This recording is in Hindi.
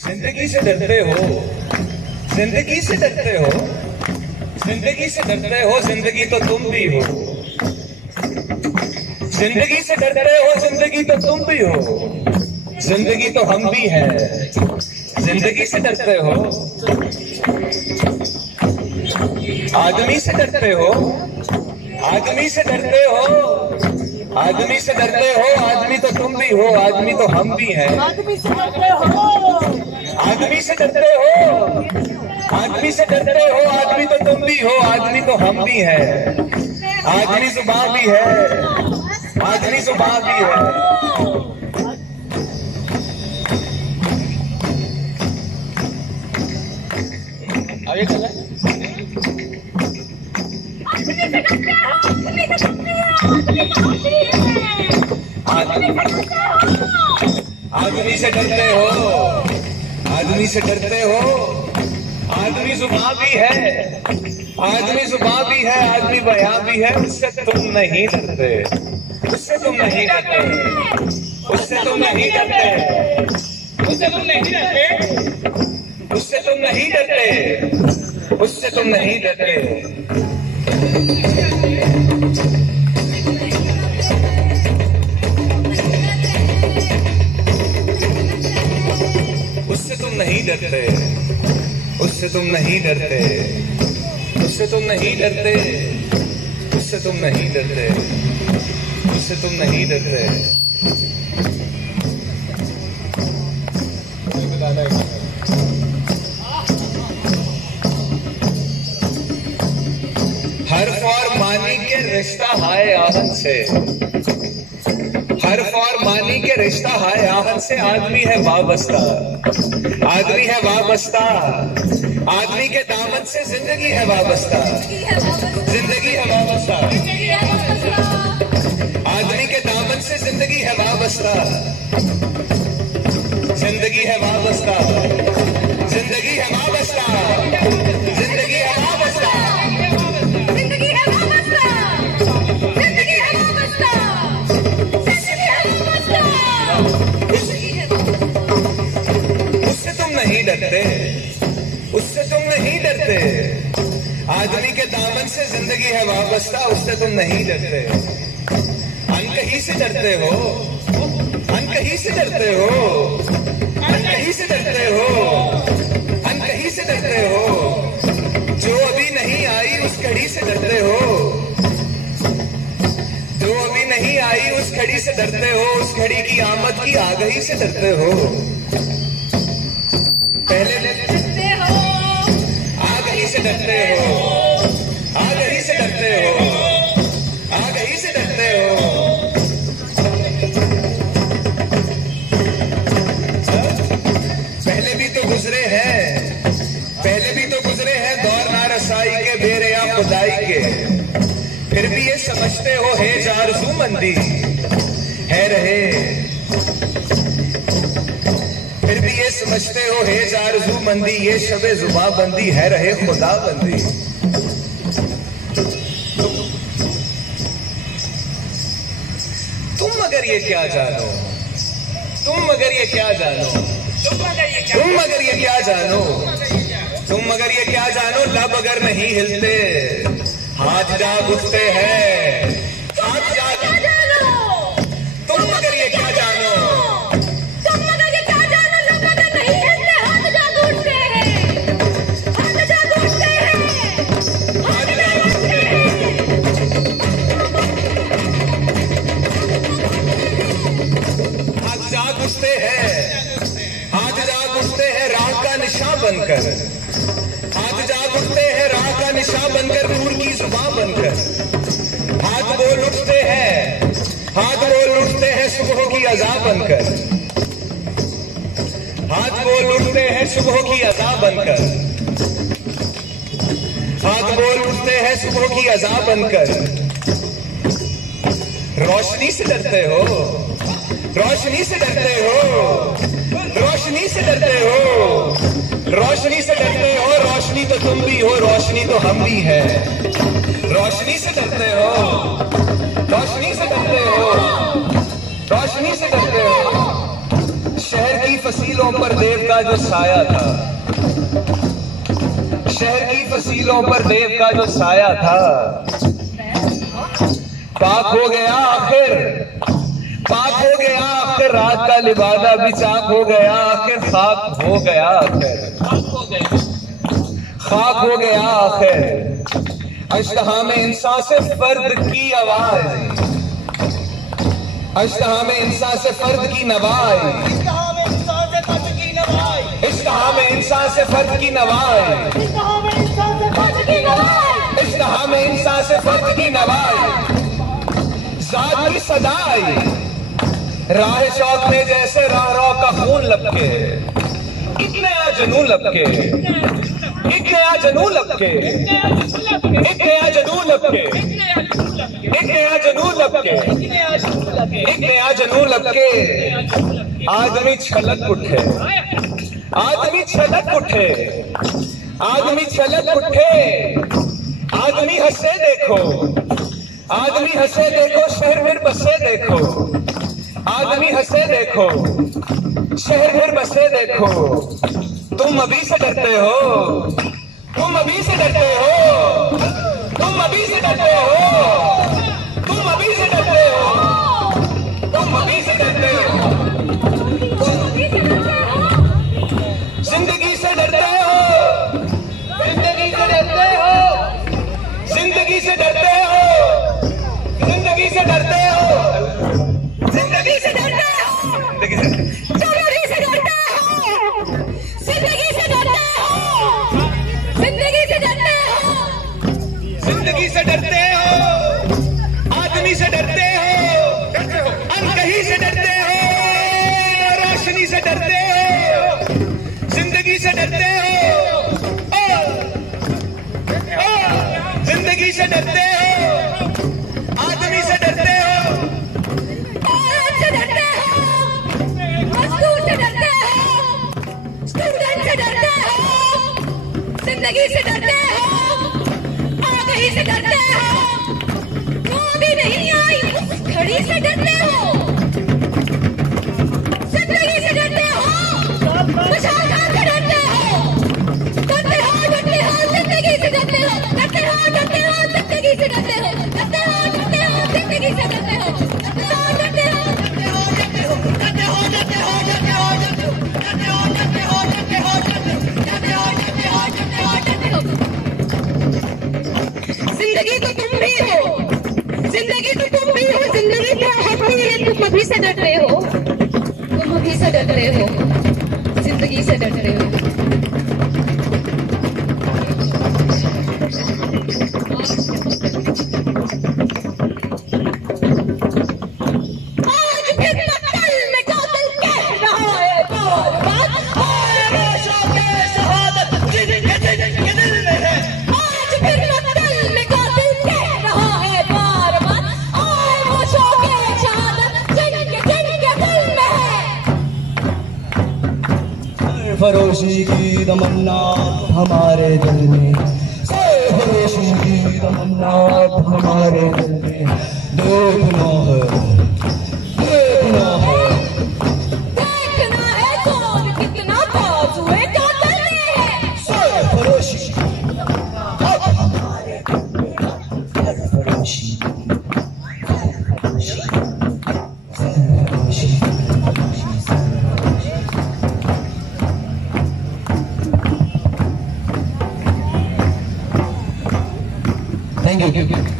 जिंदगी से डरते हो, जिंदगी से डरते हो, जिंदगी से डरते हो, जिंदगी तो तुम भी हो। जिंदगी से डरते हो, जिंदगी तो तुम भी हो, जिंदगी तो हम भी हैं। जिंदगी से डरते हो, आदमी से डरते हो, आदमी से डरते हो, आदमी से डरते हो, आदमी तो तुम भी हो, आदमी तो हम भी हैं। आदमी से डरते हो, आदमी से डरते हो, आदमी से डरते हो, आदमी तो तुम भी हो, आदमी तो हम भी हैं। आदमी जुबान भी है, आदमी जुबान भी है। आगे चल रहा है। आदमी से डरते हो, आदमी से डरते हो, आदमी जुबान भी है, आदमी जुबान भी है, आदमी बयां भी है। उससे तुम नहीं डरते, उससे तुम नहीं डरते, उससे तुम नहीं डरते, उससे तुम नहीं डरते, उससे तुम नहीं डरते, उससे तुम नहीं डरते। उससे तुम नहीं डरते, उससे तुम नहीं डरते, उससे तुम नहीं डरते, उससे तुम नहीं डरते, उससे तुम नहीं डरते। हर्फ और मानी के रिश्ता हाय आहन से, हर्फ और मानी के रिश्ता हाय आहन से। आदमी है वाबस्ता, आदमी है वाबस्ता, आदमी के दामन से जिंदगी है वाबस्ता, जिंदगी है वाबस्ता, आदमी के दामन से जिंदगी है वाबस्ता, जिंदगी है वाबस्ता, जिंदगी है वाबस्ता, जिंदगी है वाबस्ता, जिंदगी है वाबस्ता, जिंदगी है वाबस्ता, जिंदगी है वाबस्ता। उससे तुम नहीं डरते, उससे तुम नहीं डरते। आदमी के दामन से जिंदगी है वाबस्ता, उससे तुम नहीं डरते। अनकही से डरते हो, अनकही से डरते हो, अनकही से डरते हो, अनकही से डरते हो। जो अभी नहीं आई उस घड़ी से डरते हो, जो अभी नहीं आई उस घड़ी से डरते हो, उस घड़ी की आमद की आगही से डरते हो। पहले डरते हो, आगही से डरते हो, आगही से डरते हो, आगही से डरते हो। पहले भी तो गुजरे हैं, पहले भी तो गुजरे हैं दौर नारसाई के, बेरे या खुदाई के। फिर भी ये समझते हो है जारजू मंदी है रहे, फिर भी ये समझते हो है जारजू मंदी, ये शबे जुबा बंदी है रहे खुदा बंदी। तुम मगर ये क्या जानो, तुम मगर ये क्या जानो, तुम मगर ये क्या जानो, तुम मगर ये क्या जानो। लब अगर नहीं हिलते हाथ जाग उठते हैं, हाथ जाग। तुम मगर ये क्या जानो, तुम मगर ये क्या जानो। लब अगर नहीं हिलते हाथ जाग उठते हैं, हाथ जाग उठते हैं, हाथ जाग उठते हैं। हाथ जाग उठते हैं, हाथ जाग उठते हैं राह का निशा बनकर, हाथ जाग उठते हैं राह का निशा बनकर, नूर की जुबां बनकर। हाथ बोल उठते हैं, हाथ बोल उठते हैं सुबह की अज़ा बनकर, हाथ बोल उठते हैं सुबह की अज़ा बनकर, हाथ बोल उठते हैं सुबह की अज़ा बनकर। रोशनी से डरते हो, रोशनी से डरते हो, रोशनी से डरते हो, रोशनी से डरते हो। रोशनी तो तुम भी हो, रोशनी तो हम भी हैं। रोशनी से डरते हो, रोशनी से डरते हो, रोशनी से डरते हो। शहर की फसीलों पर देव का जो साया था, शहर की फसीलों पर देव का जो साया था, पाक हो गया आखिर, पाक हो गया आखिर, रात का लिबादा भी चाक हो गया आखिर, खाक हो गया आखिर, खाक हो गया आखिर। अश्तहा में इंसान से फर्द की आवाज, अश्तहा में इंसान से फर्द की नवाज, इश्तहा में इंसान से फर्द की नवाज, इश्तहा में इंसान से फर्द की नवाज, इश्तहा में इंसान से फर्द की नवाज, इश्तहा में इंसान से फर्द की नवाज, ज़ात की सदाई राह शौक में जैसे राह रो का खून लपके, एक नया जुनून लपके, एक नया जुनून लपके, एक नया जुनून लपके, एक नया जुनून लपके, एक नया जुनून लपके। आदमी छलक उठे, आदमी छलक उठे, आदमी छलक उठे, आदमी हंसे देखो, आदमी हंसे देखो, शहर फिर बसे देखो, आदमी हंसे देखो, शहर फिर बसे देखो। तुम अभी से डरते हो, तुम अभी से डरते हो, तुम अभी से डरते हो, तुम अभी से डरते हो, तुम अभी से डरते हो, जिंदगी से डरते हो, जिंदगी से डरते हो, जिंदगी से डरते हो, जिंदगी से डरते हो, जिंदगी से डरते हो, जिंदगी से डरते हो, जिंदगी से डरते हो, जिंदगी से डरते हो, जिंदगी से डरते हो, आदमी से डरते हो, अनकही से डरते हो, रोशनी से डरते हो, जिंदगी से डरते हो, जिंदगी से डरते हो, आदमी से डरते हो, औरत से डरते हो, मजदूर से डरते हो, स्टूडेंट से डरते हो, जिंदगी से डरते हो, आगे से डरते हो, जो अभी नहीं आई उस घड़ी से डरते हो, जिंदगी से डरते हो, मुशाहरा से डरते हो, डरते हो, जिंदगी से डरते हो, डरते हो, जिंदगी से डरते हो, डरते हो, जिंदगी से डरते हो, डरते हो, जिंदगी तो तुम भी हो, जिंदगी तो तुम भी हो, जिंदगी क्या है, तुम अभी से डर रहे हो, तुम अभी से डर रहे हो, जिंदगी से डर रहे हो। आज फिर कत्ल में कातिल कह रहा है बार बार, हाय रोशों के शहादत जिनके दिल में है। आज फिर कत्ल में कातिल कह रहा है बार बार, हाय रोशों के शहादत जिनके दिल में है। फरोशी की तमन्ना हमारे दिल में, फरोशी की तमन्ना हमारे दिल में, देखना है, देखना है, देखना है कौन कितना बाजुए कातिल है। फरोशी अब हमारे दिल में, फरोशी, फरोशी, फरोशी। Thank you.